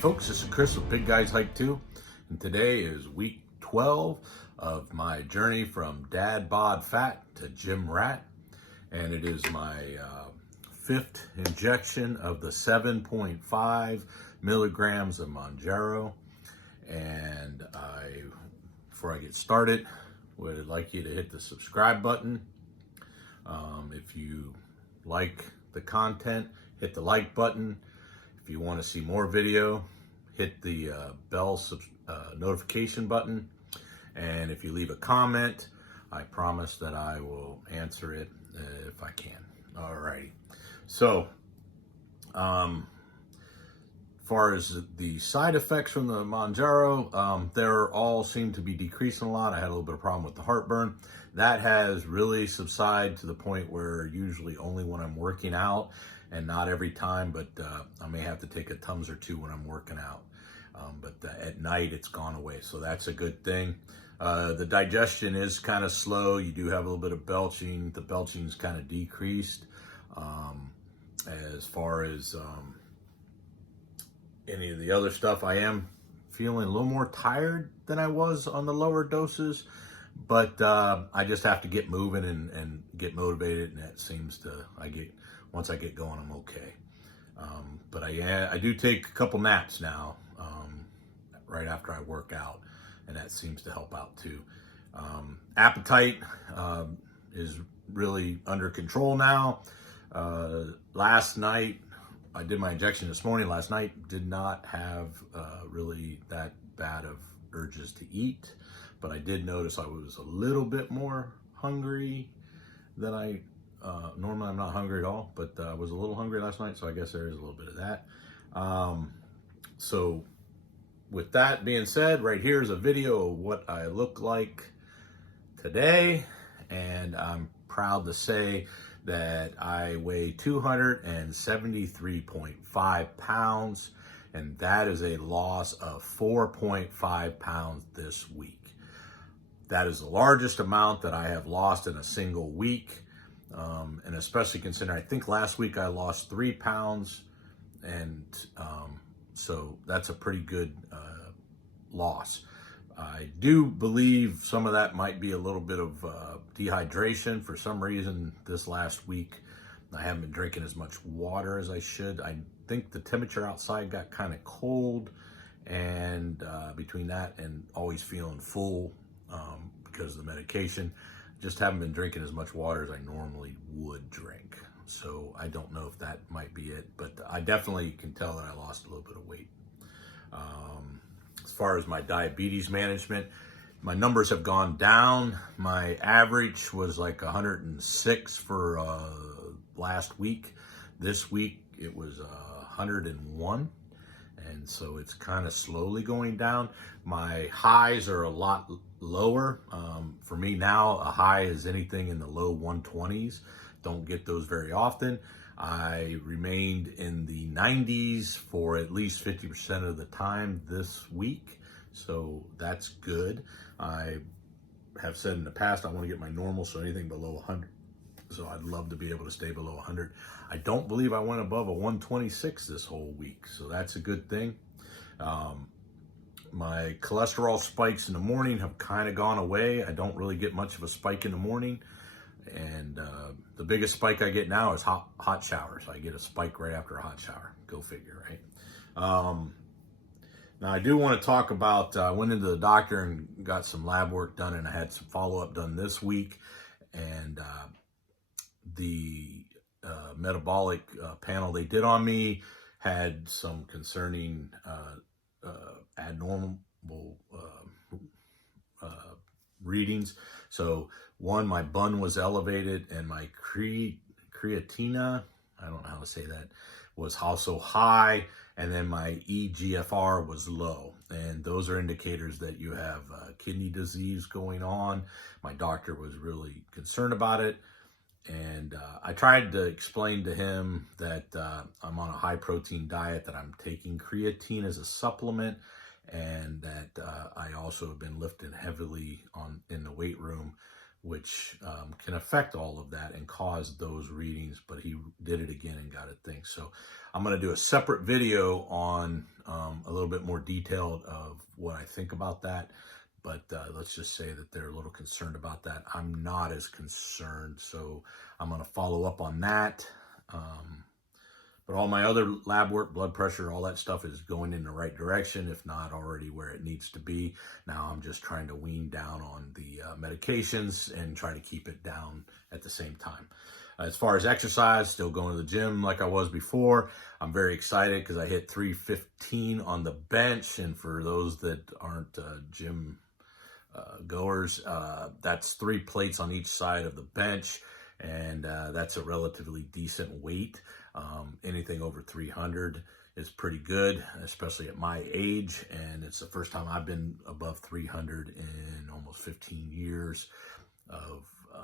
folks, this is Chris with Big Guys Hike 2, and today is week 12 of my journey from dad bod fat to gym rat, and it is my fifth injection of the 7.5 milligrams of Mounjaro. And before I get started, would like you to hit the subscribe button. If you like the content, hit the like button. If you want to see more video, hit the bell notification button. And if you leave a comment, I promise that I will answer it if I can. Alrighty. So, as far as the side effects from the Mounjaro, they all seem to be decreasing a lot. I had a little bit of problem with the heartburn. That has really subsided to the point where usually only when I'm working out, and not every time, but I may have to take a Tums or two when I'm working out. But at night, it's gone away, so that's a good thing. The digestion is kind of slow. You do have a little bit of belching. The belching's kind of decreased. As far as any of the other stuff, I am feeling a little more tired than I was on the lower doses, but I just have to get moving and get motivated, and that seems to, once I get going, I'm okay. But I do take a couple naps now, right after I work out, and that seems to help out too. Appetite is really under control now. Last night, I did my injection this morning. Last night, did not have really that bad of urges to eat, but I did notice I was a little bit more hungry than I normally. I'm not hungry at all, but I was a little hungry last night, so I guess there is a little bit of that. So with that being said, right here is a video of what I look like today, and I'm proud to say that I weigh 273.5 pounds, and that is a loss of 4.5 pounds this week. That is the largest amount that I have lost in a single week. And especially considering, I think last week I lost 3 pounds, and so that's a pretty good loss. I do believe some of that might be a little bit of dehydration. For some reason this last week I haven't been drinking as much water as I should. I think the temperature outside got kind of cold, and between that and always feeling full because of the medication, just haven't been drinking as much water as I normally would drink. So I don't know if that might be it, but I definitely can tell that I lost a little bit of weight. As far as my diabetes management, my numbers have gone down. My average was like 106 for last week. This week it was 101. And so it's kind of slowly going down. My highs are a lot lower. For me now, a high is anything in the low 120s. Don't get those very often. I remained in the 90s for at least 50% of the time this week. So that's good. I have said in the past, I want to get my normal, so anything below 100. So I'd love to be able to stay below 100. I don't believe I went above a 126 this whole week, so that's a good thing. My cholesterol spikes in the morning have kind of gone away. I don't really get much of a spike in the morning. And the biggest spike I get now is hot showers. I get a spike right after a hot shower. Go figure, right? Now I do want to talk about, I went into the doctor and got some lab work done, and I had some follow-up done this week. And the metabolic panel they did on me had some concerning abnormal readings. So one, my bun was elevated, and my creatina, I don't know how to say that, was also high, and then my EGFR was low. And those are indicators that you have kidney disease going on. My doctor was really concerned about it. And I tried to explain to him that I'm on a high protein diet, that I'm taking creatine as a supplement, and that I also have been lifting heavily in the weight room which can affect all of that and cause those readings, but he did it again and got it thing. So I'm going to do a separate video on a little bit more detailed of what I think about that. But let's just say that they're a little concerned about that. I'm not as concerned, so I'm going to follow up on that. But all my other lab work, blood pressure, all that stuff is going in the right direction, if not already where it needs to be. Now I'm just trying to wean down on the medications and try to keep it down at the same time. As far as exercise, still going to the gym like I was before. I'm very excited because I hit 315 on the bench. And for those that aren't gym goers, that's 3 plates on each side of the bench. And that's a relatively decent weight. Anything over 300 is pretty good, especially at my age. And it's the first time I've been above 300 in almost 15 years.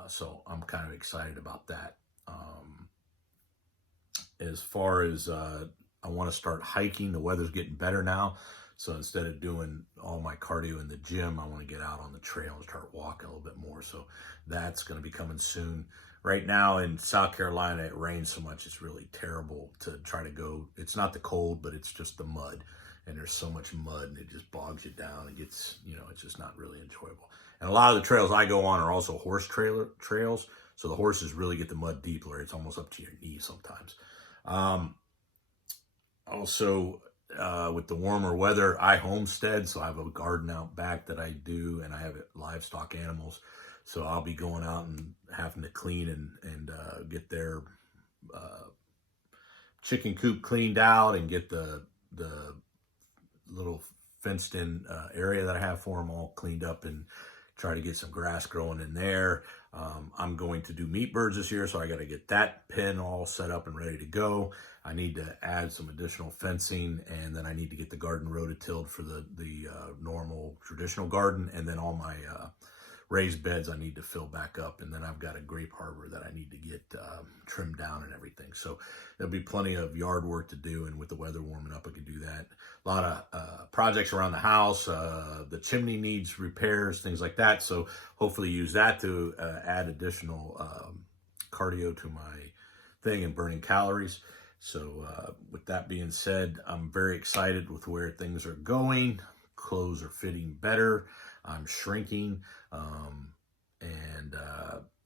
So I'm kind of excited about that. As far as I want to start hiking, the weather's getting better now. So instead of doing all my cardio in the gym, I want to get out on the trail and start walking a little bit more. So that's going to be coming soon. Right now in South Carolina, it rains so much, it's really terrible to try to go. It's not the cold, but it's just the mud. And there's so much mud and it just bogs you down. It gets, it's just not really enjoyable. And a lot of the trails I go on are also horse trails. So the horses really get the mud deep where it's almost up to your knees sometimes. Also, with the warmer weather, I homestead, so I have a garden out back that I do, and I have livestock animals. So I'll be going out and having to clean and get their chicken coop cleaned out and get the little fenced in area that I have for them all cleaned up and try to get some grass growing in there. I'm going to do meat birds this year, so I got to get that pen all set up and ready to go. I need to add some additional fencing, and then I need to get the garden rototilled for the normal traditional garden, and then all my raised beds I need to fill back up, and then I've got a grape harbor that I need to get trimmed down and everything. So there'll be plenty of yard work to do, and with the weather warming up, I can do that. A lot of projects around the house. The chimney needs repairs, things like that. So hopefully use that to add additional cardio to my thing and burning calories. So with that being said, I'm very excited with where things are going. Clothes are fitting better. I'm shrinking. And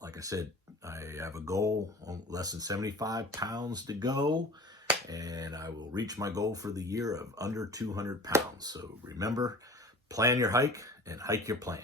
like I said, I have a goal on less than 75 pounds to go. And I will reach my goal for the year of under 200 pounds. So remember, plan your hike and hike your plan.